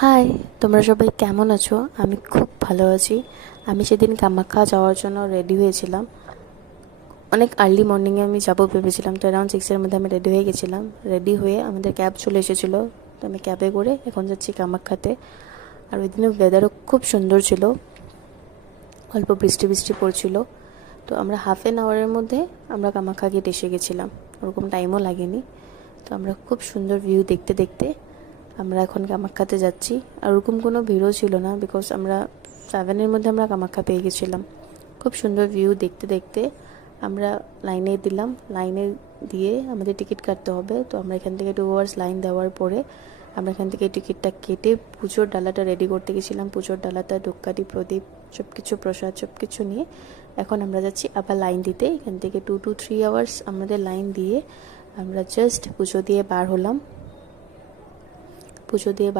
High, তোমরা সবাই কেমন আছো? আমি খুব ভালো আছি। আমি সেদিন কামাখ্যা যাওয়ার জন্য রেডি হয়েছিলাম। অনেক আর্লি মর্নিংয়ে আমি যাবো ভেবেছিলাম, তো অ্যারাউন্ড 6-এর মধ্যে আমি রেডি হয়ে গেছিলাম। রেডি হয়ে আমাদের ক্যাব চলে এসেছিলো, তো আমি ক্যাবে করে এখন যাচ্ছি কামাখ্যাতে। আর ওই দিনের ওয়েদারও খুব সুন্দর ছিল, অল্প বৃষ্টি বৃষ্টি পড়ছিল। তো আমরা হাফ অ্যান আওয়ারের মধ্যে আমরা কামাখ্যা গেট এসে গেছিলাম, ওরকম টাইমও লাগেনি। তো আমরা খুব সুন্দর ভিউ দেখতে দেখতে আমরা এখন কামাখ্যাতে যাচ্ছি। আর ওরকম কোনো ভিড়ও ছিল না, বিকজ আমরা 7-এর মধ্যে আমরা কামাখ্যা পেয়ে গেছিলাম। খুব সুন্দর ভিউ দেখতে দেখতে আমরা লাইনে দিলাম। লাইনে দিয়ে আমাদের টিকিট কাটতে হবে, তো আমরা এখান থেকে 2 আওয়ার্স লাইন দেওয়ার পরে আমরা এখান থেকে টিকিটটা কেটে পুজোর ডালাটা রেডি করতে গেছিলাম। পুজোর ডালাটা, ধূপকাঠি, প্রদীপ, সব কিছু প্রসাদ সব কিছু নিয়ে এখন আমরা যাচ্ছি আবার লাইন দিতে। এখান থেকে 2 to 3 আওয়ার্স আমাদের লাইন দিয়ে আমরা জাস্ট পুজো দিয়ে বার হলাম। পুজো দিয়ে